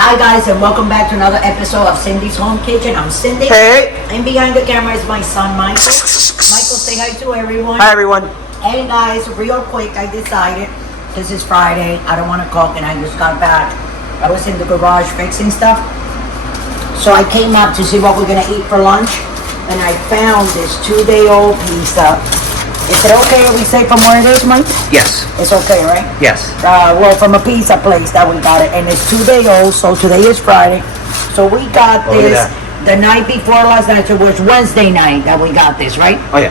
Hi guys, and welcome back to another episode of Cindy's Home Kitchen. I'm Cindy. Hey. And behind the camera is my son Michael. Michael, say hi to everyone. Hi everyone. Hey guys, real quick, I decided this is Friday. I don't want to cook, and I just got back. I was in the garage fixing stuff, so I came up to see what we're gonna eat for lunch, and I found this 2-day-old pizza. Is it okay if we say from where it is, Mike? Yes. It's okay, right? Yes. Well, from a pizza place that we got it, and it's 2-day-old, so today is Friday. So we got this the night before last night, so it was Wednesday night that we got this, right? Oh yeah.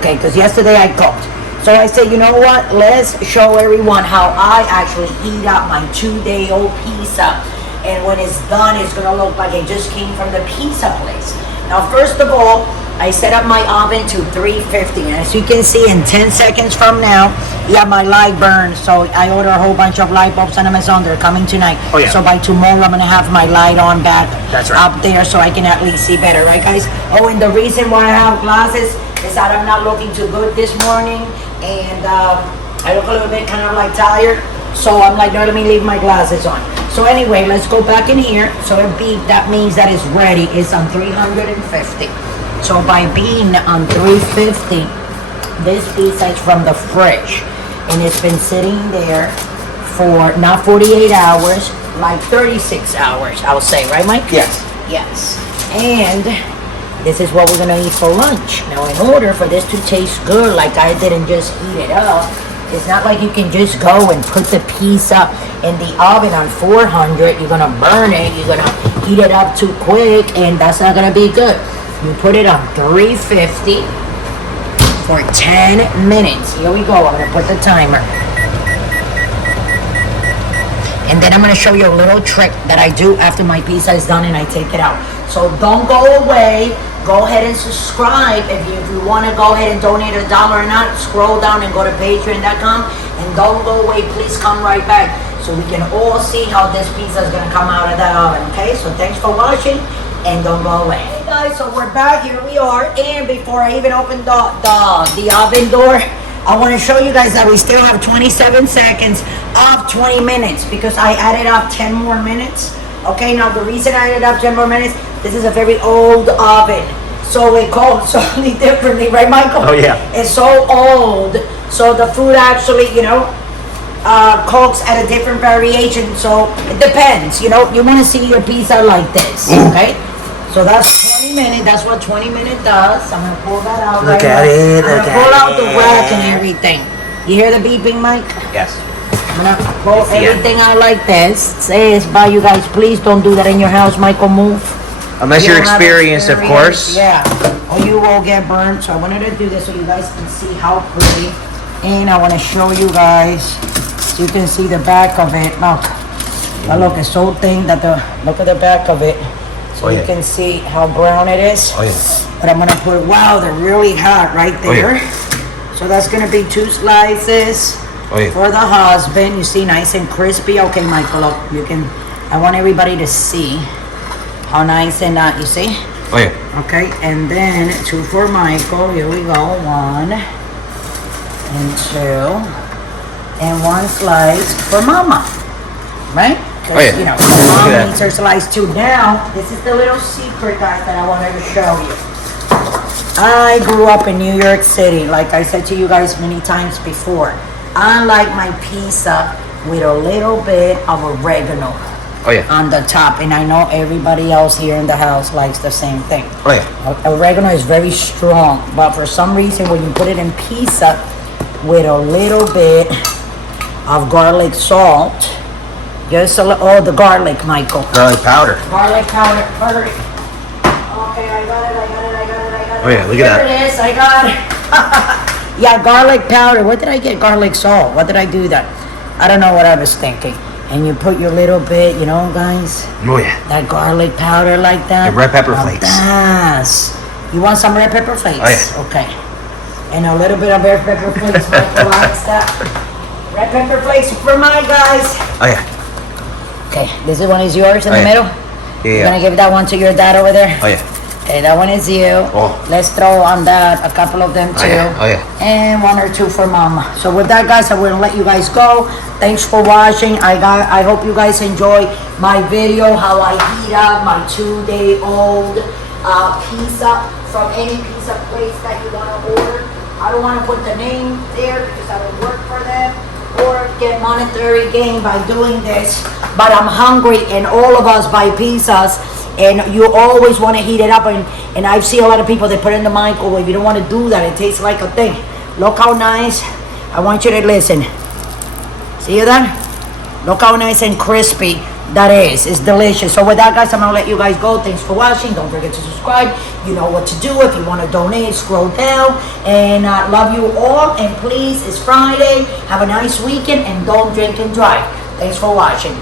Okay, because yesterday I cooked. So I said, you know what? Let's show everyone how I actually heat up my 2-day-old pizza. And when it's done, it's gonna look like it just came from the pizza place. Now, first of all, I set up my oven to 350, and as you can see, in 10 seconds from now, yeah, my light burns. So I ordered a whole bunch of light bulbs on Amazon. They're coming tonight. Oh yeah. So by tomorrow, I'm gonna have my light on back. That's right. Up there, so I can at least see better, right, guys? Oh, and the reason why I have glasses is that I'm not looking too good this morning, and I look a little bit kind of like tired. So I'm like, no, let me leave my glasses on. So anyway, let's go back in here. So that means that it's ready. It's on 350. So by being on 350, this pizza is from the fridge, and it's been sitting there for not 48 hours, like 36 hours, I would say, right, Mike? Yes. Yes. And this is what we're gonna eat for lunch. Now, in order for this to taste good, like I didn't just heat it up, it's not like you can just go and put the pizza in the oven on 400. You're gonna burn it, you're gonna heat it up too quick, and that's not gonna be good. You put it on 350 for 10 minutes. Here we go. I'm going to put the timer. And then I'm going to show you a little trick that I do after my pizza is done and I take it out. So don't go away. Go ahead and subscribe. If you want to go ahead and donate $1 or not, scroll down and go to patreon.com. And don't go away. Please come right back so we can all see how this pizza is going to come out of that oven. Okay? So thanks for watching. And don't go away. Hey guys, so we're back. Here we are. And before I even open the oven door, I want to show you guys that we still have 27 seconds of 20 minutes because I added up 10 more minutes. Okay, now the reason I added up 10 more minutes, this is a very old oven. So it cooks totally differently, right, Michael? Oh yeah. It's so old. So the food actually, cooks at a different variation. So it depends. You want to see your pizza like this, okay? So that's 20 minutes. That's what 20 minutes does. I'm gonna pull that out. Look at it. I'm gonna pull out the rack and everything. You hear the beeping, Mike? Yes. I'm gonna pull everything out like this. Says by you guys, please don't do that in your house, Michael. Move. Unless you're experienced, of course. Yeah. Or you will get burned. So I wanted to do this so you guys can see how pretty. And I want to show you guys so you can see the back of it. Look. But look, it's so thin that look at the back of it. So you can see how brown it is. Oh yeah. But I'm gonna put, wow, they're really hot right there. So that's gonna be 2 slices for the husband. You see, nice and crispy. Okay, Michael, look, I want everybody to see how nice and you see? Oh yeah. Okay, and then 2 for Michael. Here we go. 1 and 2. And 1 slice for Mama. Right? Oh yeah. Mom needs her slice too. Now, this is the little secret, guys, that I wanted to show you. I grew up in New York City, like I said to you guys many times before. I like my pizza with a little bit of oregano on the top, and I know everybody else here in the house likes the same thing. Oh yeah. Oregano is very strong, but for some reason, when you put it in pizza with a little bit of garlic salt. Just the garlic, Michael. Garlic powder. Garlic powder. Okay, I got it. Oh yeah, look at that. Here it is, I got it. Yeah, garlic powder. Where did I get garlic salt? Why did I do that? I don't know what I was thinking. And you put your little bit, guys. Oh yeah. That garlic powder like that. The red pepper flakes. Yes. You want some red pepper flakes? Oh yeah. Okay. And a little bit of red pepper flakes. Michael likes that. Red pepper flakes for my guys. Oh yeah. Okay, this one is yours in the middle? Yeah. You're gonna give that one to your dad over there? Oh yeah. Okay, that one is you. Oh. Let's throw on that a couple of them too. Oh, yeah. And 1 or 2 for mama. So with that, guys, I'm gonna let you guys go. Thanks for watching. I hope you guys enjoy my video, how I heat up my 2-day-old pizza from any pizza place that you wanna order. I don't wanna put the name there because I don't work for them or get monetary gain by doing this. But I'm hungry and all of us buy pizzas. And you always want to heat it up, and I've seen a lot of people, they put it in the microwave. You don't want to do that. It tastes like a thing. Look how nice. I want you to listen. See that? Look how nice and crispy that is. It's delicious. So with that, guys, I'm going to let you guys go. Thanks for watching. Don't forget to subscribe. You know what to do. If you want to donate, scroll down. And love you all. And please, it's Friday. Have a nice weekend, and don't drink and drive. Thanks for watching.